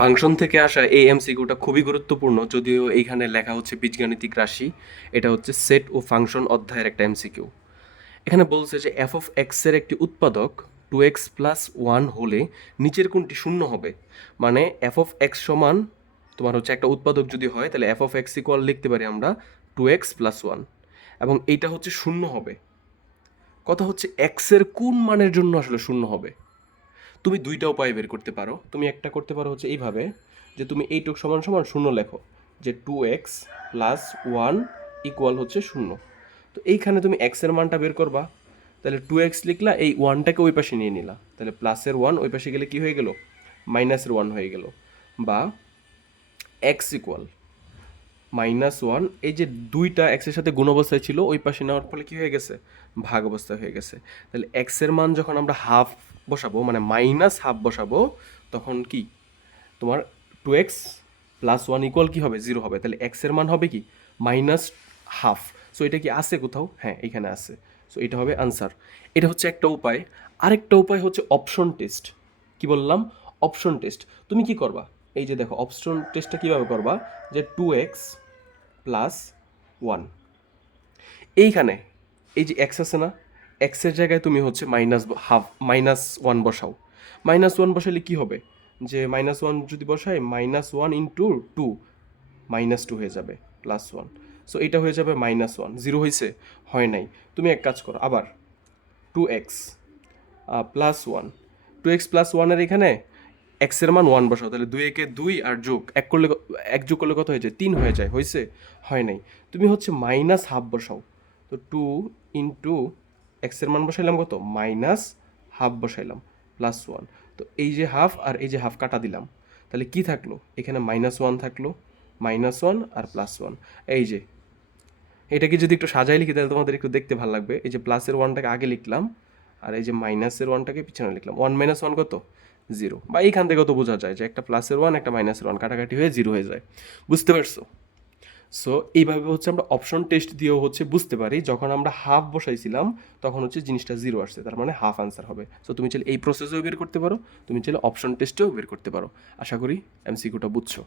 Function থেকে আসা এই এমসিকিউটা খুবই গুরুত্বপূর্ণ, যদিও এইখানে লেখা হচ্ছে বীজগাণিতিক রাশি। এটা হচ্ছে সেট ও ফাংশন অধ্যায়ের একটা এমসিকিউ। এখানে বলছে যে এফ অফ এক্সের একটি উৎপাদক 2x+1 হলে নিচের কোনটি শূন্য হবে। মানে এফ অফ এক্স সমান তোমার হচ্ছে একটা উৎপাদক যদি হয়, তাহলে এফ অফ এক্স ইকুয়াল লিখতে পারি আমরা 2x+1, এবং এইটা হচ্ছে শূন্য হবে। কথা হচ্ছে এক্সের কোন মানের জন্য আসলে শূন্য হবে। তুমি দুইটা উপায় বের করতে পারো। তুমি একটা করতে পারো হচ্ছে এইভাবে, যে তুমি এইটুক সমান সমান শূন্য লেখো, যে 2x+1 ইকুয়াল হচ্ছে শূন্য। তো এইখানে তুমি এক্সের মানটা বের করবা, তাহলে 2x লিখলা, এই ওয়ানটাকে ওই পাশে নিয়ে নিলা, তাহলে প্লাসের ওয়ান ওই পাশে গেলে কি হয়ে গেল, মাইনাসের ওয়ান হয়ে গেল। বা এক্স ইকুয়াল -1, এই যে দুইটা এক্সের সাথে গুণ অবস্থায় ছিল, ওই পাশে নেওয়ার ফলে কি হয়ে গেছে, ভাগ অবস্থায় হয়ে গেছে। তাহলে এক্সের মান যখন আমরা হাফ বসাবো, মানে -1/2 বসাবো, তখন কি তোমার 2x+1 ইকুয়াল কি হবে, 0 হবে। তাহলে এক্সের মান হবে কি, -1/2। সো এটা কি আছে কোথাও, হ্যাঁ এখানে আছে। সো এটা হবে আনসার। এটা হচ্ছে একটা উপায়। আরেকটা উপায় হচ্ছে অপশন টেস্ট। কি বললাম, অপশন টেস্ট। তুমি কি করবা, এই যে দেখো অপশন টেস্টটা কিভাবে করবা, যে 2x+1, এইখানে এই যে এক্স আছে না, এক্সের জায়গায় তুমি হচ্ছে -1 বসাও। -1 বসালে কি হবে, যে -1 যদি বসাই, -1 ইন্টু 2, -2 হয়ে যাবে, +1। সো এটা হয়ে যাবে -1, 0 হয়েছে, হয় নাই। তুমি এক কাজ করো, আবার 2x+1, 2x+1-এর এখানে এক্সের মান 1 বসাও, তাহলে 2 একে 2 আর যোগ 1 করলে, 1 যোগ করলে কত হয়ে যায়, 3 হয়ে যায়, হয়েছে, হয় নাই। তুমি হচ্ছে -1/2 বসাও, তো 2 ইন্টু এক্সের মান বসাইলাম কত, -1/2 বসাইলাম, +1। তো এই যে হাফ আর এই যে হাফ কাটা দিলাম, তাহলে কি থাকলো, এখানে -1 থাকলো, -1 আর +1। এই যে এটাকে যদি একটু সাজাই লিখি, তাহলে তোমাদের একটু দেখতে ভালো লাগবে। এই যে প্লাসের ওয়ানটাকে আগে লিখলাম, আর এই যে মাইনাসের ওয়ানটাকে পিছনে লিখলাম। 1 - 1 কত, 0। বা এইখান থেকে তো বোঝা যায় যে একটা প্লাসের ওয়ান একটা মাইনাসের ওয়ান কাটাকাটি হয়ে 0 হয়ে যায়। বুঝতে পারছো? সো এইভাবে হচ্ছে আমরা অপশন টেস্ট দিয়েও হচ্ছে বুঝতে পারি, যখন আমরা হাফ বসাইছিলাম তখন হচ্ছে জিনিসটা 0 আসছে, তার মানে হাফ আনসার হবে। সো তুমি চাইলে এই প্রসেসেও বের করতে পারো, তুমি চাইলে অপশন টেস্টেও বের করতে পারো। আশা করি এমসিকিউটা বুঝছো।